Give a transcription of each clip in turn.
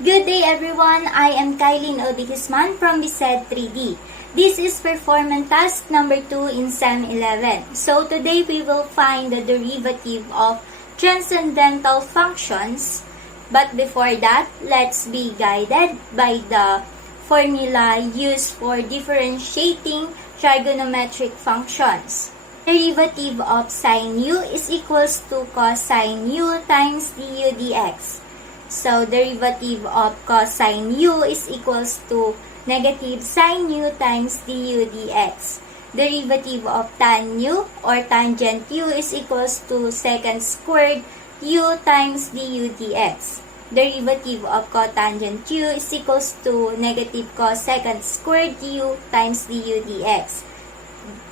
Good day everyone, I am Kylene Odigisman from BSED 3D. This is performance task number 2 in SEM 11. So today we will find the derivative of transcendental functions. But before that, let's be guided by the formula used for differentiating trigonometric functions. Derivative of sine u is equals to cosine u times du dx. So, derivative of cosine u is equals to negative sine u times du dx. Derivative of tan u or tangent u is equals to secant squared u times du dx. Derivative of cotangent u is equals to negative cosecant squared u times du dx.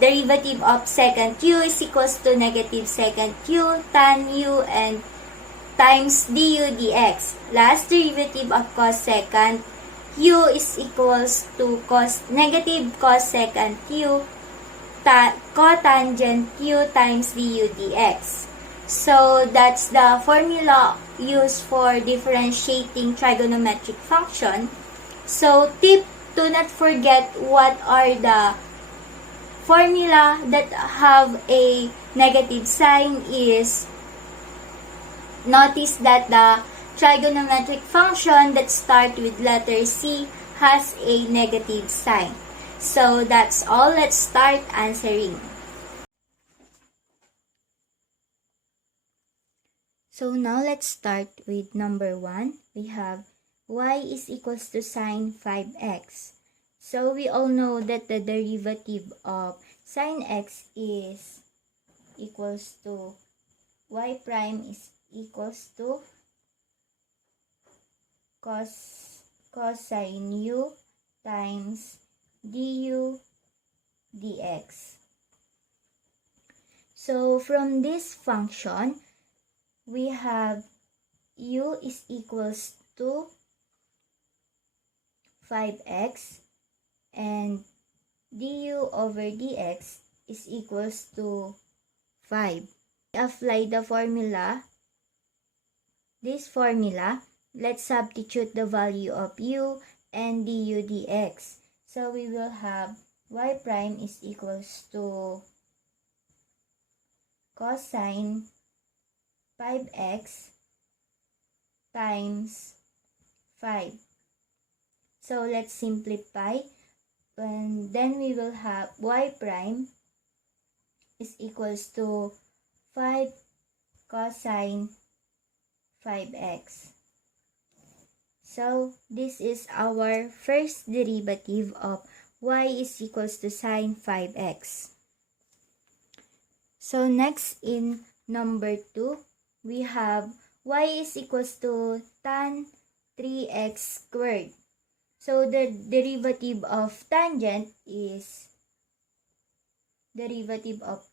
Derivative of secant u is equals to negative secant u tan u and times du dx. Last derivative of cosecant u is equals to negative cosecant u cotangent u times du dx. So that's the formula used for differentiating trigonometric function. So tip, do not forget what are the formula that have a negative sign is notice that the trigonometric function that starts with letter C has a negative sign. So that's all. Let's start answering. So now let's start with number 1. We have y is equals to sine 5x. So we all know that the derivative of sine x is equals to y prime is equals to cosine u times du dx. So from this function, we have u is equals to 5x and du over dx is equals to 5. Apply the formula. This formula, let's substitute the value of u and du dx. So we will have y prime is equals to cosine 5x times 5. So let's simplify, and then we will have y prime is equals to 5 cosine 5x. So this is our first derivative of y is equals to sine 5x. So next in number 2, we have y is equals to tan 3x squared. So the derivative of tangent is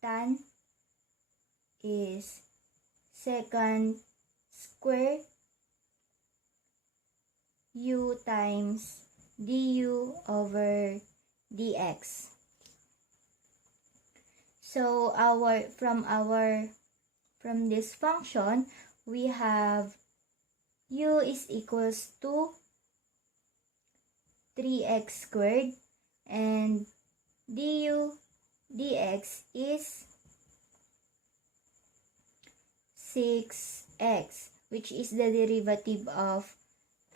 tan is secant square u times du over dx. So from this function, we have u is equals to 3x squared and du dx is 6x, which is the derivative of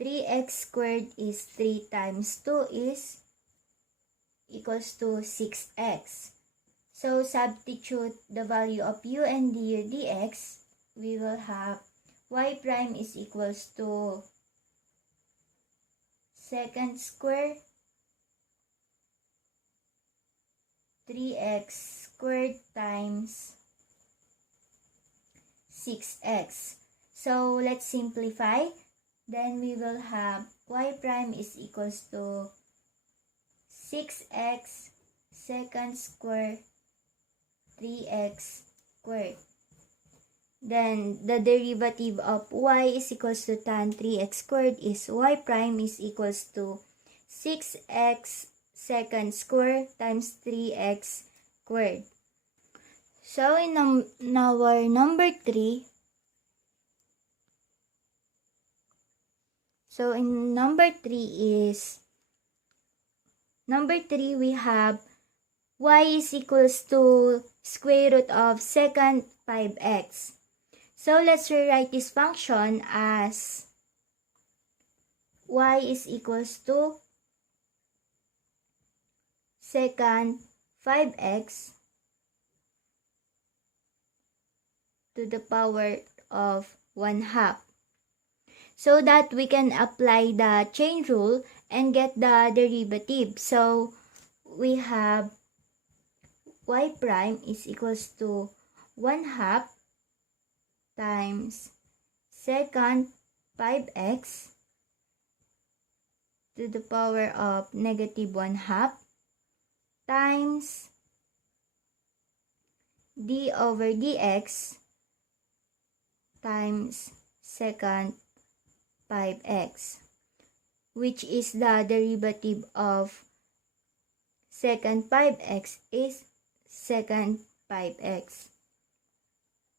3x squared is 3 times 2 is equals to 6x. So substitute the value of u and du dx. We will have y prime is equals to secant square 3x squared times 6x. So let's simplify. Then we will have y prime is equals to 6x secant square 3x squared. Then the derivative of y is equals to tan 3x squared is y prime is equals to 6x secant square times 3x squared. So in our number 3, So in number 3 we have y is equals to square root of secant 5x. So let's rewrite this function as y is equals to secant 5x to the power of 1/2, so that we can apply the chain rule and get the derivative. So we have y prime is equals to 1/2 times secant 5x to the power of negative 1/2 times d over dx times secant 5x, which is the derivative of secant 5x is secant 5x.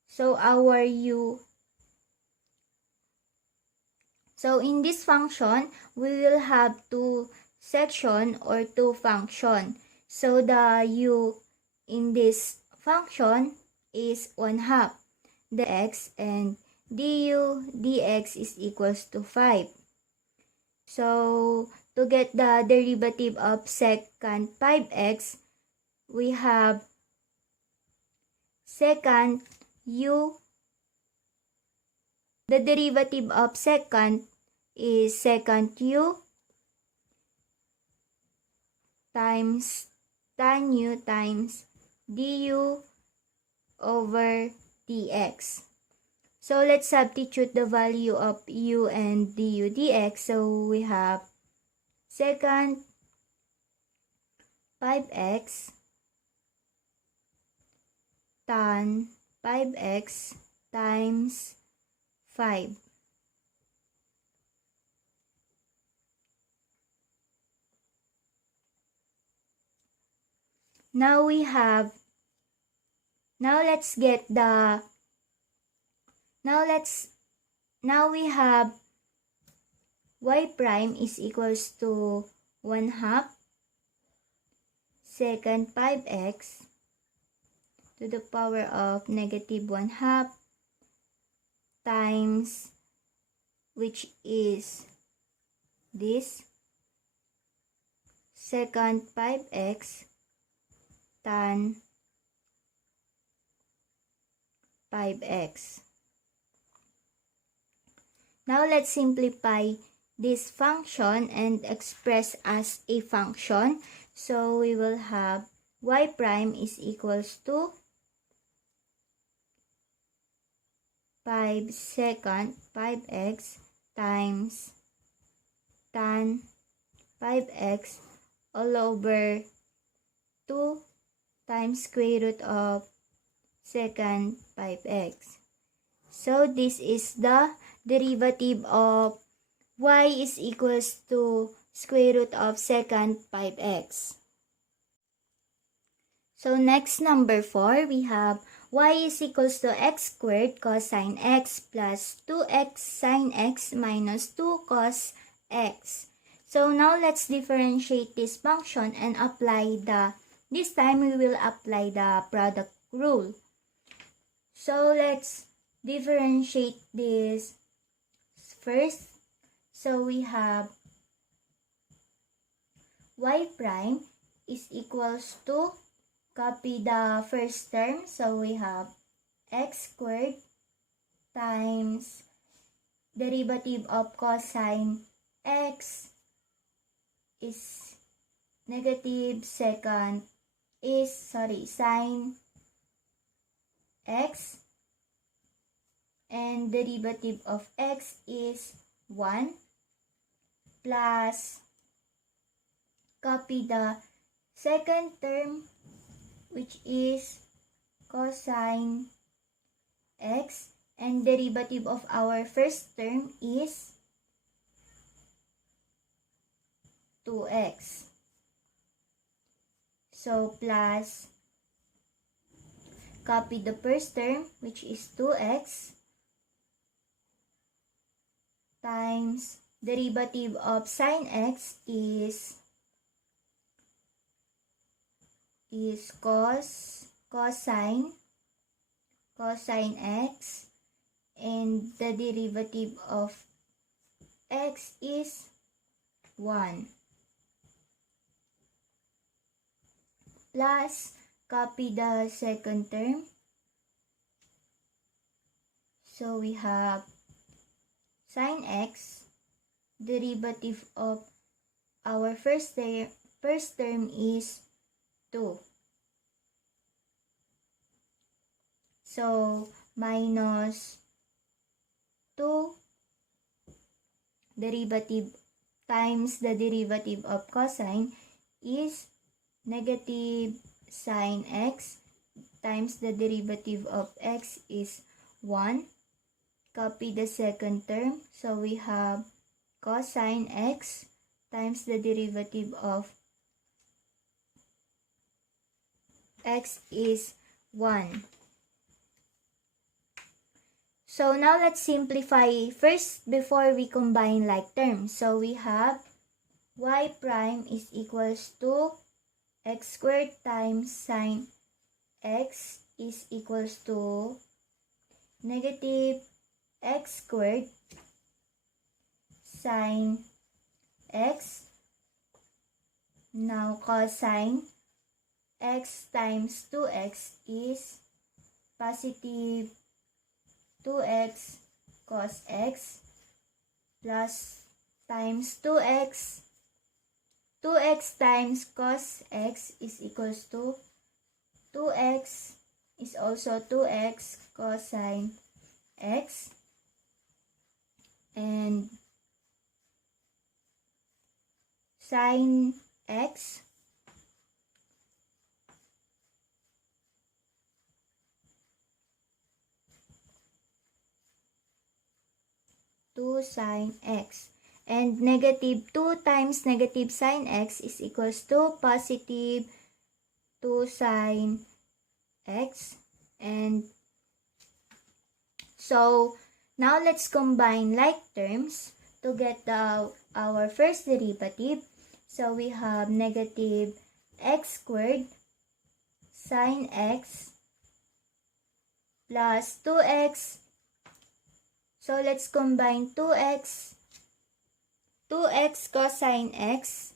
So in this function, we will have two section or two function. So the u in this function is 1/2 the x, and du dx is equals to 5. So to get the derivative of secant 5x, we have secant u. The derivative of secant is secant u times tan u times du over dx. So let's substitute the value of u and du dx. So we have secant 5x tan 5x times 5. Now we have y prime is equals to 1/2 secant 5x to the power of negative 1/2 times, which is this, secant 5x tan 5x. Now let's simplify this function and express as a function. So we will have y prime is equals to 5 secant 5x times tan 5x all over 2 times square root of secant 5x. So this is the derivative of y is equals to square root of secant 5x. So next, number 4, we have y is equals to x squared cosine x plus 2x sine x minus 2 cos x. So now let's differentiate this function and this time we will apply the product rule. So let's differentiate this first. So we have y prime is equals to, copy the first term, so we have x squared times derivative of cosine x is negative secant sine x, and derivative of x is 1, plus copy the second term, which is cosine x, and derivative of our first term is 2x. So plus copy the first term, which is 2x, times derivative of sine x is cosine x, and the derivative of x is 1. Plus, copy the second term. So we have sine x, derivative of our first term is 2. So, minus 2 derivative times the derivative of cosine is negative sine x times the derivative of x is 1. Copy the second term. So, we have cosine x times the derivative of x is 1. So now let's simplify first before we combine like terms. So we have y prime is equals to x squared times sine x is equals to negative x squared sine x. Now cosine x times 2x is positive 2x cos x plus times 2x times cos x is equals to 2x is also 2x cosine x, and sine x sine x, and negative 2 times negative sine x is equals to positive 2 sine x. And so now let's combine like terms to get our first derivative. So we have negative x squared sine x plus 2x. So let's combine 2x cosine x.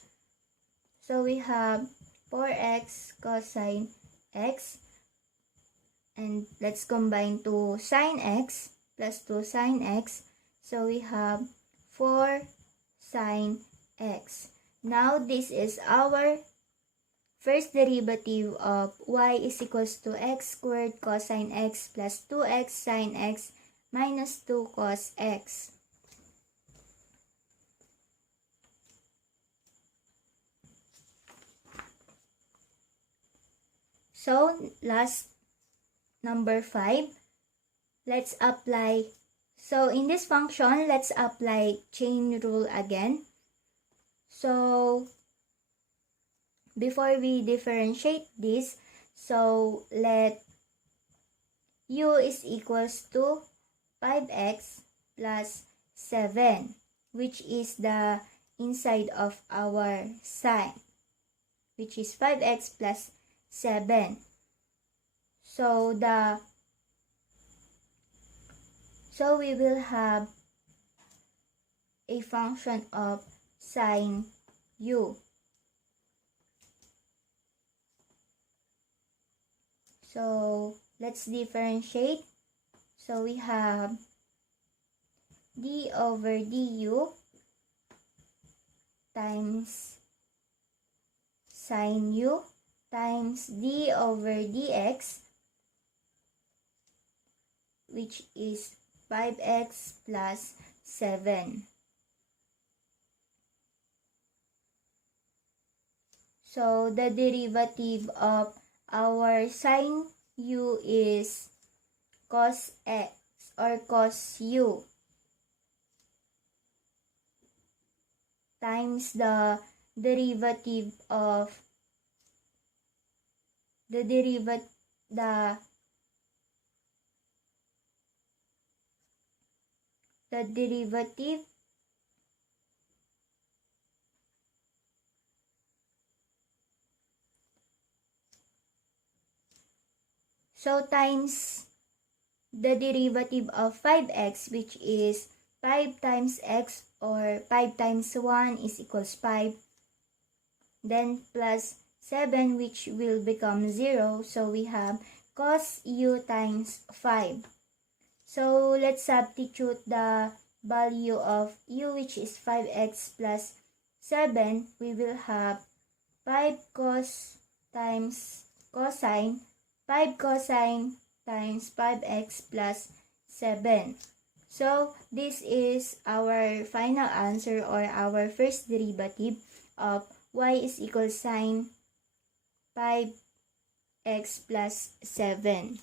So we have 4x cosine x. And let's combine 2 sine x plus 2 sine x. So we have 4 sine x. Now this is our first derivative of y is equals to x squared cosine x plus 2x sine x minus 2 cos x. So, last number 5, let's apply. So, in this function, let's apply chain rule again. So, before we differentiate this, so let u is equals to 5x plus 7, which is the inside of our sign, which is 5x plus 7. So we will have a function of sine u. So let's differentiate. So we have d over du times sine u times d over dx, which is 5x plus 7. So the derivative of our sine u is cos x or cos u times the derivative of the derivative So, times the derivative of 5x, which is 5 times x, or 5 times 1 is equals 5. Then plus 7, which will become 0. So, we have cos u times 5. So, let's substitute the value of u, which is 5x plus 7. We will have 5 cos times cosine, 5 cosine times 5x plus 7. So, this is our final answer, or our first derivative of y is equal sine 5x plus 7.